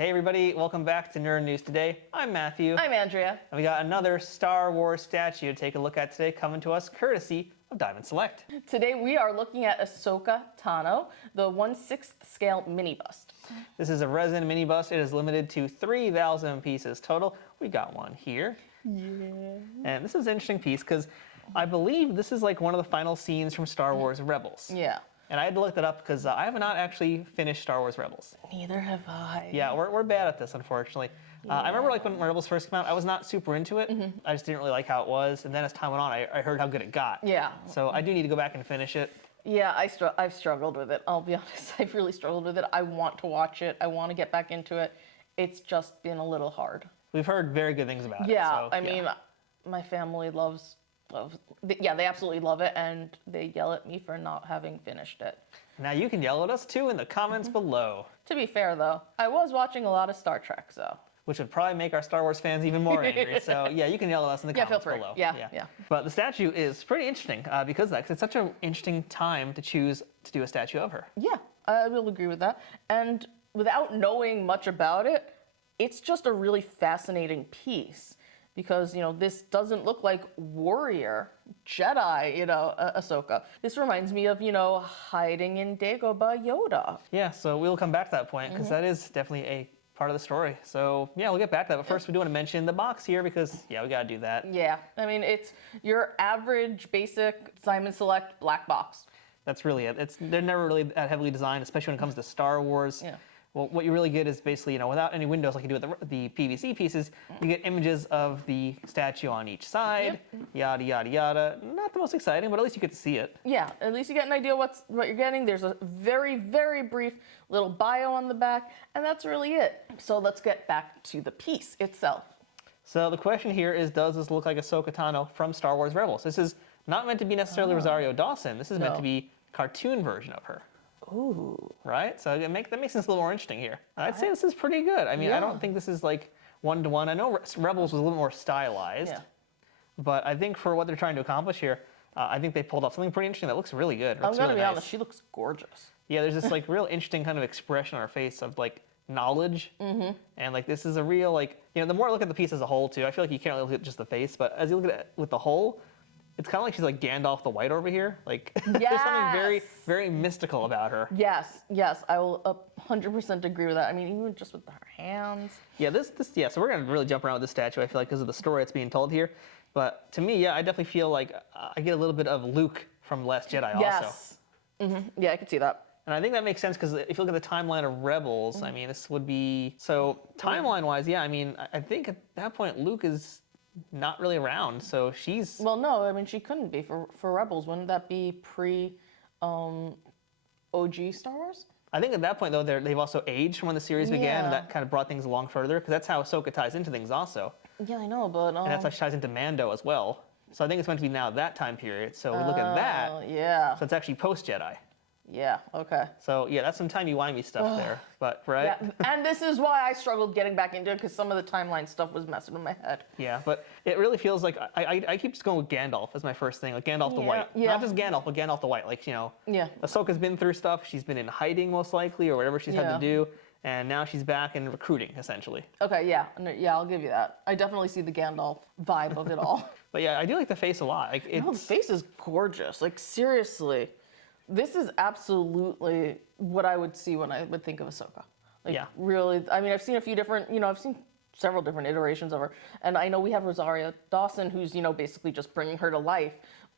Hey everybody, welcome back to Nerd News Today. I'm Matthew. I'm Andrea. And we got another Star Wars statue to take a look at today, coming to us courtesy of Diamond Select. Today we are looking at Ahsoka Tano, the 1/6 scale mini bust. This is a resin mini bust. It is limited to 3,000 pieces total. We got one here. Yeah. And this is an interesting piece because I believe this is like one of the final scenes from Star Wars Rebels. Yeah. And I had to look that up because I have not actually finished Star Wars Rebels. Neither have I. Yeah, we're bad at this, unfortunately. I remember like when Rebels first came out, I was not super into it. I just didn't really like how it was. And then as time went on, I heard how good it got. Yeah. So I do need to go back and finish it. Yeah, I've struggled with it. I'll be honest, I've really struggled with it. I want to watch it. I want to get back into it. It's just been a little hard. We've heard very good things about it. Yeah, So, I mean, my family loves, they absolutely love it, and they yell at me for not having finished it. Now you can yell at us too in the comments below. To be fair, though, I was watching a lot of Star Trek, so. Which would probably make our Star Wars fans even more angry. So yeah, you can yell at us in the comments feel free. below. Yeah. But the statue is pretty interesting because of that, because it's such an interesting time to choose to do a statue of her. Yeah, I will agree with that. And without knowing much about it, it's just a really fascinating piece. Because, this doesn't look like warrior, Jedi, Ahsoka. This reminds me of, hiding in Dagobah Yoda. Yeah, so we'll come back to that point because that is definitely a part of the story. So yeah, we'll get back to that. But first we do want to mention the box here because, yeah, we got to do that. Yeah, I mean, it's your average, basic Diamond Select black box. That's really it. They're never really that heavily designed, especially when it comes to Star Wars. Yeah. Well, what you really get is basically, without any windows like you do with the PVC pieces, you get images of the statue on each side, yada, yada, yada. Not the most exciting, but at least you get to see it. Yeah, at least you get an idea what you're getting. There's a very, very brief little bio on the back, and that's really it. So let's get back to the piece itself. So the question here is, does this look like Ahsoka Tano from Star Wars Rebels? This is not meant to be necessarily Rosario Dawson. This is meant to be a cartoon version of her. Ooh. Right? So that makes things a little more interesting here. I'd say this is pretty good. I mean, I don't think this is like one-to-one. I know Rebels was a little more stylized, but I think for what they're trying to accomplish here, I think they pulled off something pretty interesting that looks really good. I'm going to be honest, she looks gorgeous. Yeah, there's this like real interesting kind of expression on her face of like knowledge. And like this is a real like, the more I look at the piece as a whole too, I feel like you can't really look at just the face, but as you look at it with the whole, it's kind of like she's like Gandalf the White over here. Like there's something very, very mystical about her. Yes, I will 100% agree with that. I mean, even just with her hands. Yeah, so we're going to really jump around with this statue, I feel like, because of the story that's being told here. But to me, yeah, I definitely feel like I get a little bit of Luke from Last Jedi also. Yes. Yeah, I could see that. And I think that makes sense because if you look at the timeline of Rebels, I mean, this would be... So timeline-wise, yeah, I mean, I think at that point Luke is not really around, so she's... Well, no, I mean, she couldn't be for Rebels. Wouldn't that be OG Star Wars? I think at that point, though, they've also aged from when the series began, and that kind of brought things along further, because that's how Ahsoka ties into things also. Yeah, I know, but... And that's how she ties into Mando as well. So I think it's meant to be now that time period, so we look at that. Yeah. So it's actually post-Jedi. Yeah, okay. So yeah, that's some timey-wimey stuff there, but right? Yeah, and this is why I struggled getting back into it, because some of the timeline stuff was messing with my head. Yeah, but it really feels like, I keep just going with Gandalf as my first thing, like Gandalf the White. Yeah. Not just Gandalf, but Gandalf the White. Like, Ahsoka's been through stuff, she's been in hiding most likely, or whatever she's had to do, and now she's back in recruiting, essentially. Okay, yeah, I'll give you that. I definitely see the Gandalf vibe of it all. But yeah, I do like the face a lot. Like, the face is gorgeous, like seriously. This is absolutely what I would see when I would think of Ahsoka. Like, really, I mean, I've seen a few different, I've seen several different iterations of her. And I know we have Rosario Dawson, who's, basically just bringing her to life.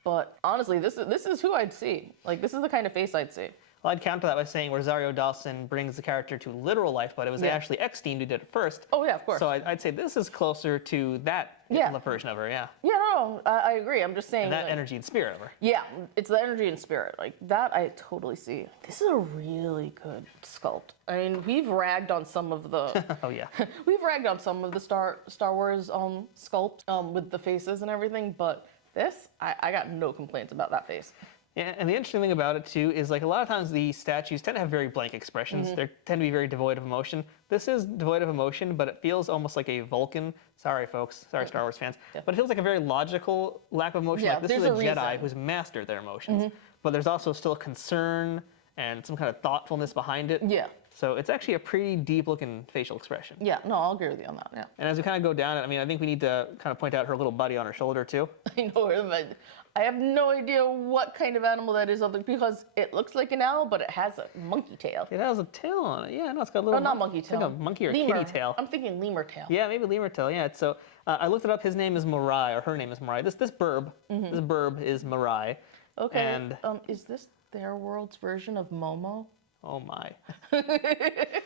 But honestly, this is who I'd see. Like, this is the kind of face I'd see. Well, I'd counter that by saying Rosario Dawson brings the character to literal life, but it was Ashley Eckstein who did it first. Oh, yeah, of course. So I'd say this is closer to that version of her, Yeah, no, I agree. I'm just saying. And that energy and spirit of her. Yeah, it's the energy and spirit. Like, that I totally see. This is a really good sculpt. I mean, we've ragged on some of the... Oh, yeah. We've ragged on some of the Star Wars sculpt with the faces and everything, but this, I got no complaints about that face. Yeah, and the interesting thing about it too is like a lot of times the statues tend to have very blank expressions. They tend to be very devoid of emotion. This is devoid of emotion, but it feels almost like a Vulcan. Sorry, folks. Sorry, Star Wars fans. But it feels like a very logical lack of emotion. Yeah, like this is a Jedi who's mastered their emotions. But there's also still a concern and some kind of thoughtfulness behind it. Yeah. So it's actually a pretty deep looking facial expression. Yeah, no, I'll agree with you on that. Yeah. And as we kind of go down it, I mean, I think we need to kind of point out her little buddy on her shoulder too. I know her, but I have no idea what kind of animal that is, because it looks like an owl, but it has a monkey tail. It has a tail on it. Yeah, no, it's got a little. Oh, not monkey It's tail. like a monkey or Lemur. kitty tail. I'm thinking lemur tail. Yeah, maybe lemur tail. Yeah. So I looked it up. His name is Mirai, or her name is Mirai. This burb, this burb is Mirai. Okay. And is this their world's version of Momo? oh my. I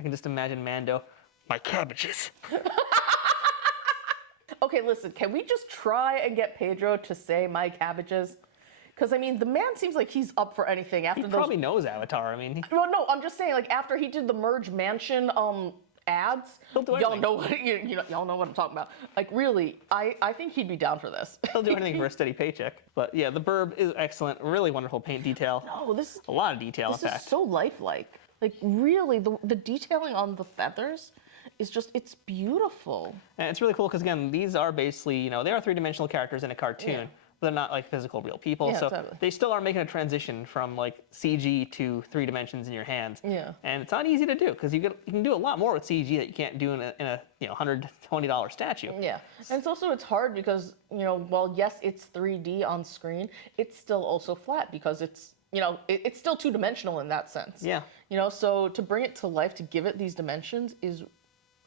can just imagine Mando. My cabbages. Okay, listen, can we just try and get Pedro to say my cabbages? Because, I mean, the man seems like he's up for anything after He those. probably knows Avatar. I mean, Well, no, I'm just saying, like, after he did the Merge Mansion ads, He'll do y'all anything. know what y'all know what I'm talking about. Like, really, I think he'd be down for this. he'll do anything for a steady paycheck. But yeah, the burb is excellent. Really wonderful paint detail. No, this A lot of detail, in is fact. so lifelike. Like, really, the detailing on the feathers is just, it's beautiful. And it's really cool because, again, these are basically, they are three-dimensional characters in a cartoon. Yeah. But they're not like physical real people. Yeah, so exactly. they still are making a transition from like CG to 3 dimensions in your hands. Yeah. And it's not easy to do because you can do a lot more with CG that you can't do in a $120 statue. Yeah, and it's hard because, while yes, it's 3D on screen, it's still also flat because it's, it's still two-dimensional in that sense. Yeah. So to bring it to life, to give it these dimensions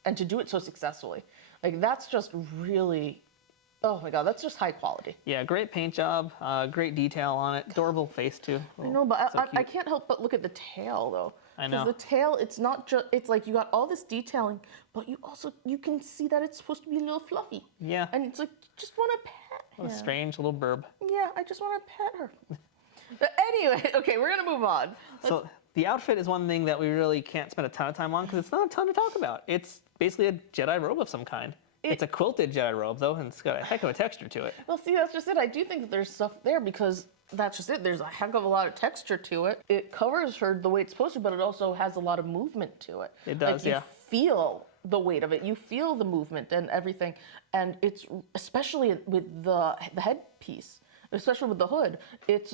and to do it so successfully, like, that's just really, oh my God, that's just high quality. Yeah, great paint job, great detail on it, adorable face too. I know, but So I cute. can't help but look at the tail though. I know. Because the tail, it's not just, it's like you got all this detailing, but you can see that it's supposed to be a little fluffy. Yeah. And it's like, you just want to pet him. A strange little burb. Yeah, I just want to pet her. But anyway, okay, we're gonna move on. So the outfit is one thing that we really can't spend a ton of time on because it's not a ton to talk about. It's basically a Jedi robe of some kind. It's a quilted Jedi robe though, and it's got a heck of a texture to it. Well, see, that's just it. I do think that there's stuff there because that's just it. There's a heck of a lot of texture to it. It covers her the way it's supposed to, but it also has a lot of movement to it. It does, like, yeah. You feel the weight of it. You feel the movement and everything. And it's, especially with the headpiece, especially with the hood, it's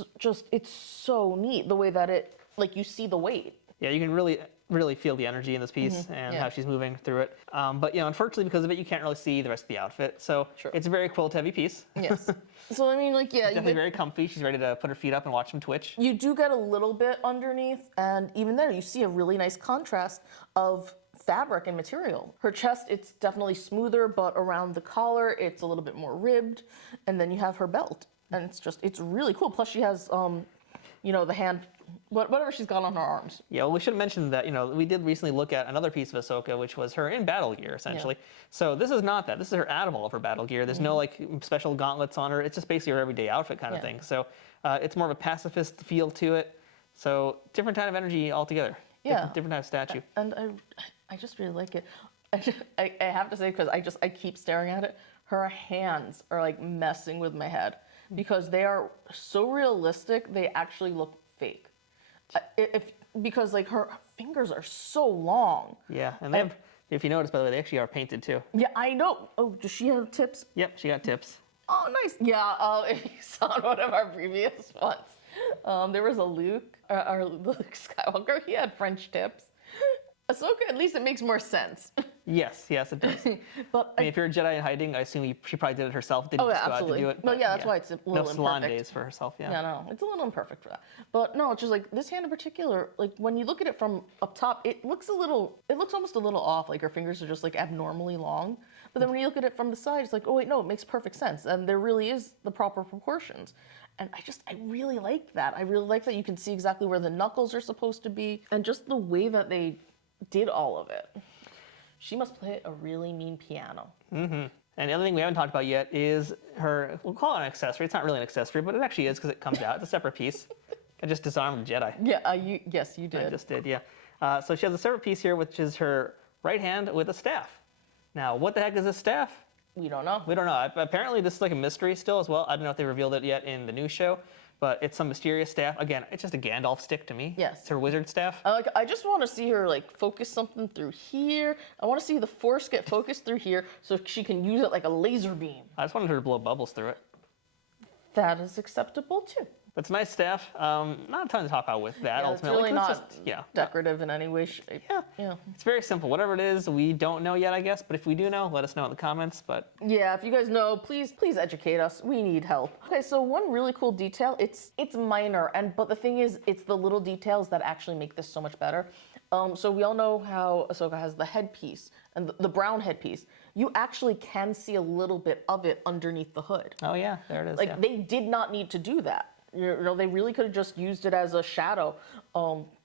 so neat the way that it, like, you see the weight. Yeah, you can really feel the energy in this piece and yeah. how she's moving through it. But unfortunately, because of it, you can't really see the rest of the outfit. So Sure. it's a very quilt-heavy piece. Yes. So, I mean, like, yeah. Definitely very comfy. She's ready to put her feet up and watch some Twitch. You do get a little bit underneath, and even there, you see a really nice contrast of fabric and material. Her chest, it's definitely smoother, but around the collar, it's a little bit more ribbed, and then you have her belt, and it's really cool. Plus, she has, the hand, whatever she's got on her arms. Yeah, well, we should mention that, we did recently look at another piece of Ahsoka, which was her in battle gear, essentially. So this is not that. This is her out of all of her battle gear. There's no, special gauntlets on her. It's just basically her everyday outfit kind of Yeah. thing. So it's more of a pacifist feel to it. So different kind of energy altogether. Yeah. Different kind of statue. And I just really like it. I have to say, because I keep staring at it, her hands are like messing with my head because they are so realistic, they actually look fake. Because like her fingers are so long. Yeah, and they have, if you notice, by the way, they actually are painted too. Yeah, I know. Oh, does she have tips? Yep, she got tips. Oh, nice. Yeah, if you saw one of our previous ones, there was a Luke Skywalker. He had French tips. Ahsoka, at least it makes more sense. Yes, it does. But I mean, if you're a Jedi in hiding, I assume she probably did it herself. Didn't Oh, yeah, just go out to absolutely. do it. No, but yeah, that's why it's a little no salon imperfect. days for herself. Yeah. Yeah, no, it's a little imperfect for that. But no, it's just like this hand in particular, like when you look at it from up top, it looks almost a little off, like her fingers are just like abnormally long. But then when you look at it from the side, it's like, oh wait, no, it makes perfect sense. And there really is the proper proportions. And I really like that. I really like that you can see exactly where the knuckles are supposed to be. And just the way that they did all of it. She must play a really mean piano. And the other thing we haven't talked about yet is her, we'll call it an accessory. It's not really an accessory, but it actually is because it comes out. It's a separate piece. I just disarmed a Jedi. Yeah, yes, you I did. just did, yeah. So she has a separate piece here, which is her right hand with a staff. Now, what the heck is this staff? We don't know. We don't know. Apparently, this is like a mystery still as well. I don't know if they revealed it yet in the new show, but it's some mysterious staff. Again, it's just a Gandalf stick to me. Yes. It's her wizard staff. I just want to see her like focus something through here. I want to see the Force get focused through here so she can use it like a laser beam. I just wanted her to blow bubbles through it. That is acceptable too. It's nice stuff. Not a ton to talk about with that. Yeah, it's ultimately, really it's not decorative in any way, shape. Yeah. It's very simple. Whatever it is, we don't know yet, I guess. But if we do know, let us know in the comments. But yeah, if you guys know, please educate us. We need help. Okay, so one really cool detail. It's minor, but the thing is, it's the little details that actually make this so much better. So we all know how Ahsoka has the headpiece and the brown headpiece. You actually can see a little bit of it underneath the hood. Oh yeah, there it is. Like they did not need to do that. You know, they really could have just used it as a shadow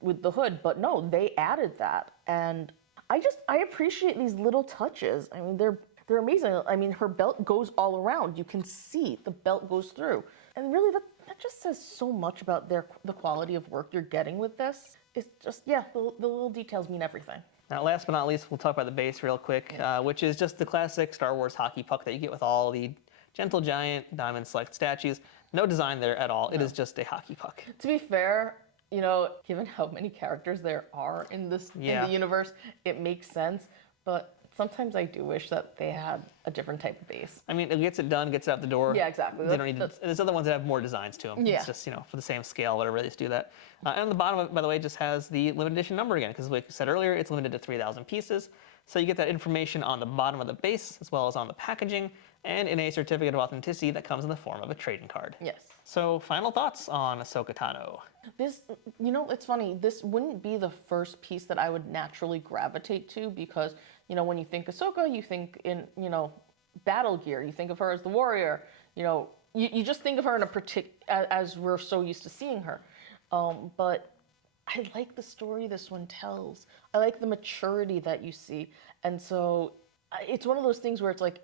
with the hood, but no, they added that, and I appreciate these little touches. I mean, they're amazing. I mean, her belt goes all around. You can see the belt goes through, and really that just says so much about the quality of work you're getting with this. It's just the little details mean everything. Now, last but not least, we'll talk about the base real quick, which is just the classic Star Wars hockey puck that you get with all the Gentle Giant Diamond Select statues. No design there at all. No. It is just a hockey puck. To be fair, you know, given how many characters there are in this in the universe, it makes sense. But sometimes I do wish that they had a different type of base. I mean, it gets it done, gets it out the door. Yeah, exactly. They don't need to, there's other ones that have more designs to them. Yeah. It's just, for the same scale, whatever, they just do that. And on the bottom of it, by the way, just has the limited edition number again, because like I said earlier, it's limited to 3,000 pieces. So you get that information on the bottom of the base, as well as on the packaging, and in a certificate of authenticity that comes in the form of a trading card. Yes. So, final thoughts on Ahsoka Tano? This, it's funny, this wouldn't be the first piece that I would naturally gravitate to because, when you think Ahsoka, you think in, battle gear. You think of her as the warrior. You just think of her in as we're so used to seeing her. But I like the story this one tells. I like the maturity that you see. And so it's one of those things where it's like,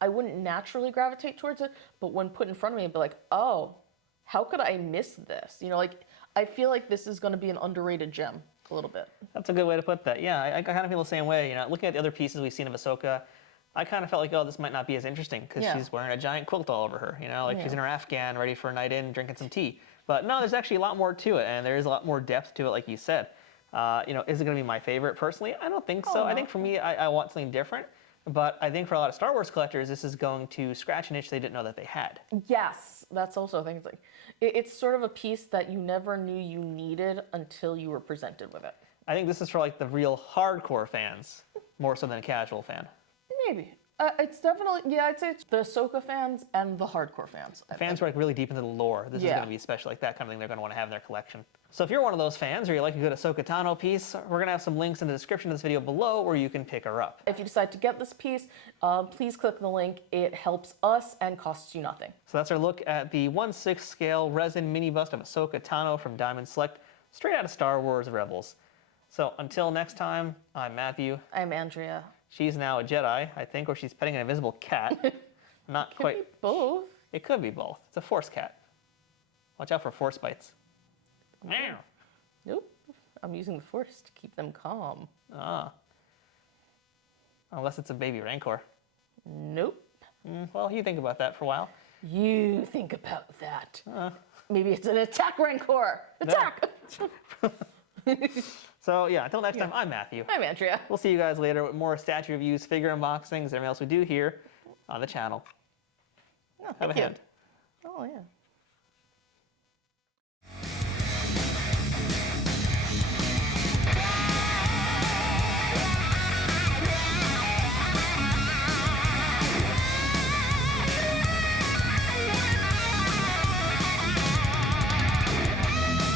I wouldn't naturally gravitate towards it, but when put in front of me, I'd be like, oh, how could I miss this? I feel like this is going to be an underrated gem a little bit. That's a good way to put that. Yeah, I kind of feel the same way. Looking at the other pieces we've seen of Ahsoka, I kind of felt like, oh, this might not be as interesting because she's wearing a giant quilt all over her. She's in her Afghan, ready for a night in, drinking some tea. But no, there's actually a lot more to it, and there is a lot more depth to it, like you said. Is it going to be my favorite personally? I don't think so. No. I think for me, I want something different. But I think for a lot of Star Wars collectors, this is going to scratch an itch they didn't know that they had. Yes, that's also a thing. It's like it's sort of a piece that you never knew you needed until you were presented with it. I think this is for like the real hardcore fans, more so than a casual fan. Maybe. It's definitely, I'd say it's the Ahsoka fans and the hardcore fans. Fans who are like really deep into the lore. This is going to be special, like that kind of thing they're going to want to have in their collection. So if you're one of those fans or you like a good Ahsoka Tano piece, we're going to have some links in the description of this video below where you can pick her up. If you decide to get this piece, please click the link. It helps us and costs you nothing. So that's our look at the 1/6 scale resin mini bust of Ahsoka Tano from Diamond Select, straight out of Star Wars Rebels. So until next time, I'm Matthew. I'm Andrea. She's now a Jedi, I think, or she's petting an invisible cat. Not quite. Could be both. It could be both. It's a Force cat. Watch out for Force bites. Meow. Nope. I'm using the Force to keep them calm. Ah. Unless it's a baby Rancor. Nope. Well, you think about that for a while. You think about that. Maybe it's an attack Rancor. Attack! So yeah, until next time, I'm Matthew. I'm Andrea. We'll see you guys later with more statue reviews, figure unboxings, everything else we do here on the channel. Oh, Have a hand. Oh, yeah.